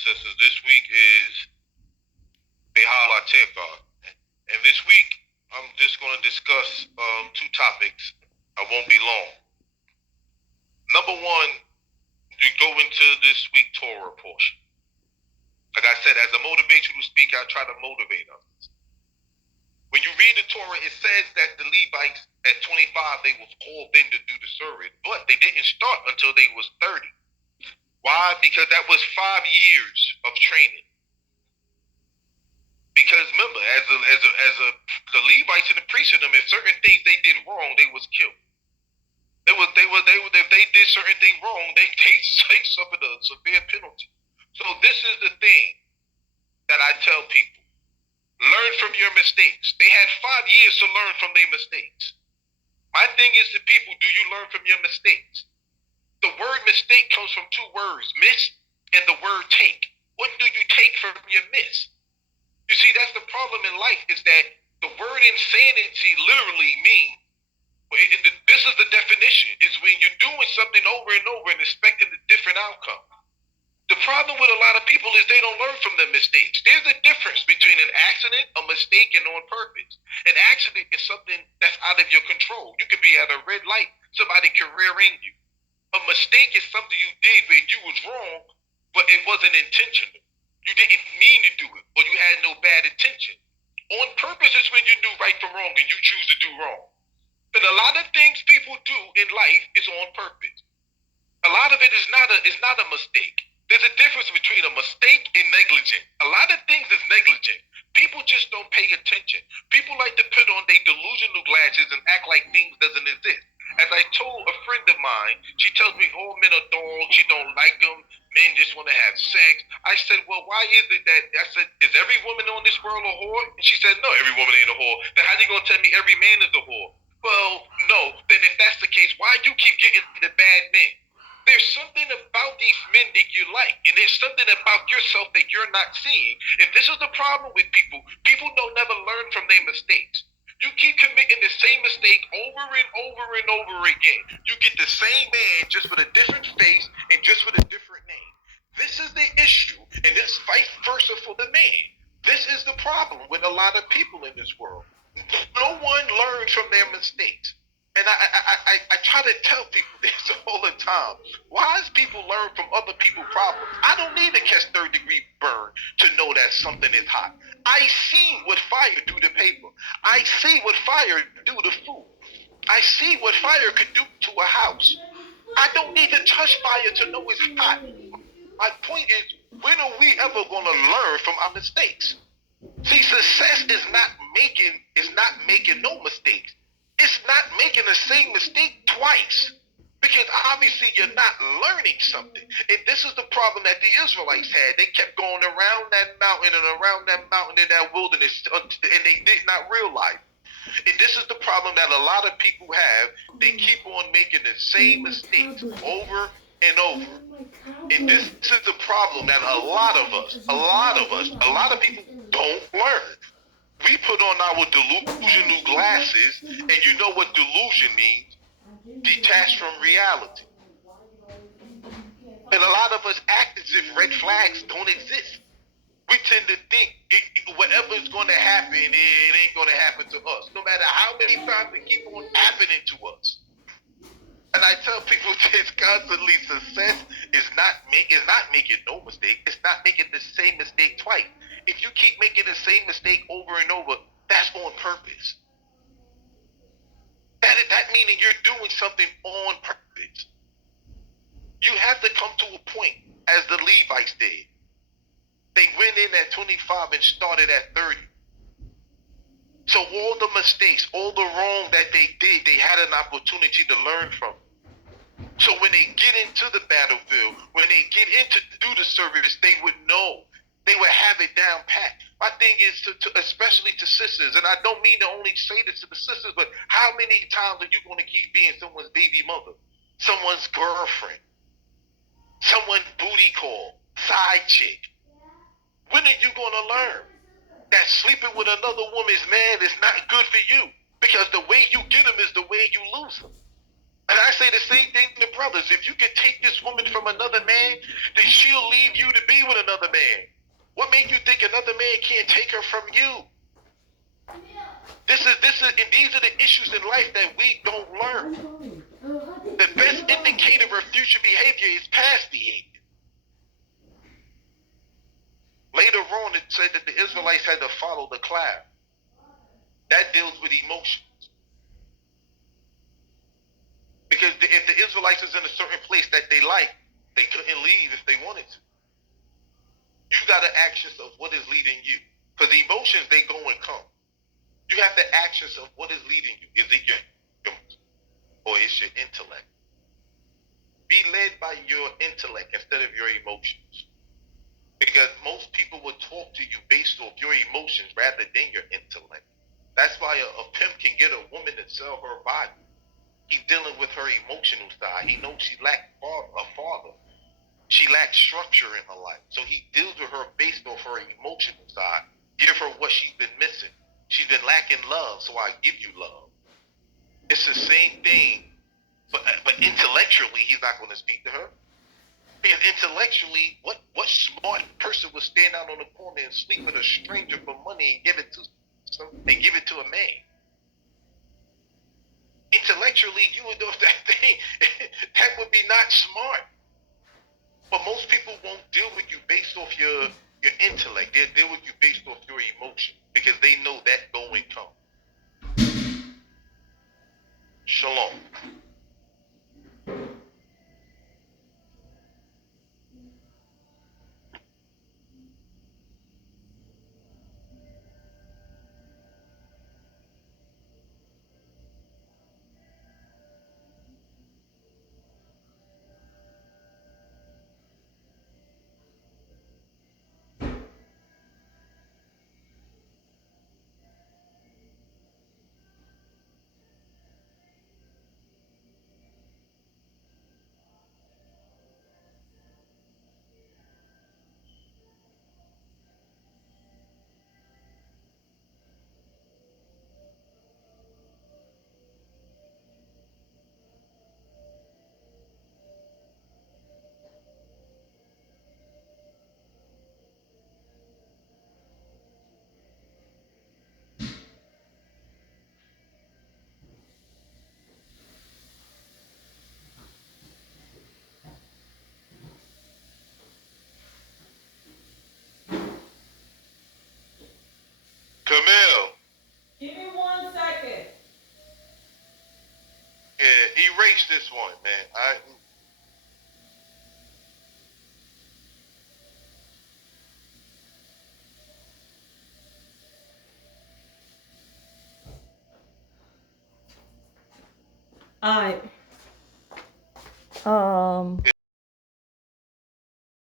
sisters. This week is Behal Atefa. And this week, I'm just going to discuss two topics. I won't be long. Number one, we go into this week Torah portion. Like I said, as a motivational speaker, I try to motivate others. When you read the Torah, it says that the Levites at 25, they was called in to do the service, but they didn't start until they was 30. Why? Because that was 5 years of training. Because remember, the Levites and the priests of them, if certain things they did wrong, they was killed. If they did certain things wrong, they suffered a severe penalty. So this is the thing that I tell people. Learn from your mistakes. They had 5 years to learn from their mistakes. My thing is to people, do you learn from your mistakes? The word mistake comes from two words, miss and the word take. What do you take from your miss? You see, that's the problem in life, is that the word insanity literally means, this is the definition, is when you're doing something over and over and expecting a different outcome. The problem with a lot of people is they don't learn from their mistakes. There's a difference between an accident, a mistake, and on purpose. An accident is something that's out of your control. You could be at a red light, somebody could rear-end you. A mistake is something you did where you was wrong, but it wasn't intentional. You didn't mean to do it, or you had no bad intention. On purpose is when you knew right from wrong and you choose to do wrong. But a lot of things people do in life is on purpose. A lot of it is not a mistake. There's a difference between a mistake and negligent. A lot of things is negligent. People just don't pay attention. People like to put on their delusional glasses and act like things doesn't exist. As I told a friend of mine, she tells me all men are dogs, she don't like them, men just want to have sex. I said, well, why is it that, I said, is every woman on this world a whore? And she said, no, every woman ain't a whore. Then how you going to tell me every man is a whore? Well, no, then if that's the case, why you keep getting the bad men? There's something about these men that you like, and there's something about yourself that you're not seeing. And this is the problem with people. People don't never learn from their mistakes. You keep committing the same mistake over and over and over again. You get the same man just with a different face and just with a different name. This is the issue, and it's vice versa for the man. This is the problem with a lot of people in this world. No one learns from their mistakes. And I try to tell people this all the time. Why is people learn from other people's problems? I don't need to catch third-degree burn to know that something is hot. I see what fire do to paper. I see what fire do to food. I see what fire could do to a house. I don't need to touch fire to know it's hot. My point is, when are we ever going to learn from our mistakes? See, success is not making no mistakes. It's not making the same mistake twice, because obviously you're not learning something. And this is the problem that the Israelites had. They kept going around that mountain and around that mountain in that wilderness, and they did not realize. And this is the problem that a lot of people have. They keep on making the same mistakes over and over. And this is the problem that a lot of people don't learn. We put on our delusional glasses, and you know what delusion means? Detached from reality. And a lot of us act as if red flags don't exist. We tend to think whatever is going to happen, it ain't going to happen to us, no matter how many times it keep on happening to us. And I tell people this constantly: success is not making no mistake. It's not making the same mistake twice. If you keep making the same mistake over and over, that's on purpose. That meaning you're doing something on purpose. You have to come to a point, as the Levites did. They went in at 25 and started at 30. So all the mistakes, all the wrong that they did, they had an opportunity to learn from. So when they get into the battlefield, when they get into do the service, they would know. They would have it down pat. My thing is, especially to sisters, and I don't mean to only say this to the sisters, but how many times are you going to keep being someone's baby mother, someone's girlfriend, someone's booty call, side chick? When are you going to learn that sleeping with another woman's man is not good for you? Because the way you get them is the way you lose them. And I say the same thing to brothers. If you can take this woman from another man, then she'll leave you to be be with another man? What made you think another man can't take her from you? This is, and these are the issues in life that we don't learn. The best indicator of future behavior is past behavior. Later on, it said that the Israelites had to follow the cloud. That deals with emotions. Because if the Israelites was in a certain place that they liked, they couldn't leave if they wanted to. You got to ask yourself, what is leading you? Because emotions, they go and come. You have to ask yourself, what is leading you? Is it your or is your intellect? Be led by your intellect instead of your emotions. Because most people will talk to you based off your emotions rather than your intellect. That's why a pimp can get a woman to sell her body. He's dealing with her emotional side. He knows she lacked a father. She lacks structure in her life. So he deals with her based off her emotional side. Give her what she's been missing. She's been lacking love, so I give you love. It's the same thing, but intellectually, he's not going to speak to her. Because intellectually, what smart person would stand out on the corner and sleep with a stranger for money and give it to a man? Intellectually, you would know that thing. That would be not smart. But most people won't deal with you based off your intellect. They'll deal with you based off your emotion because they know that going come. Shalom. Camille. Give me 1 second. Yeah, erase this one, man. All right.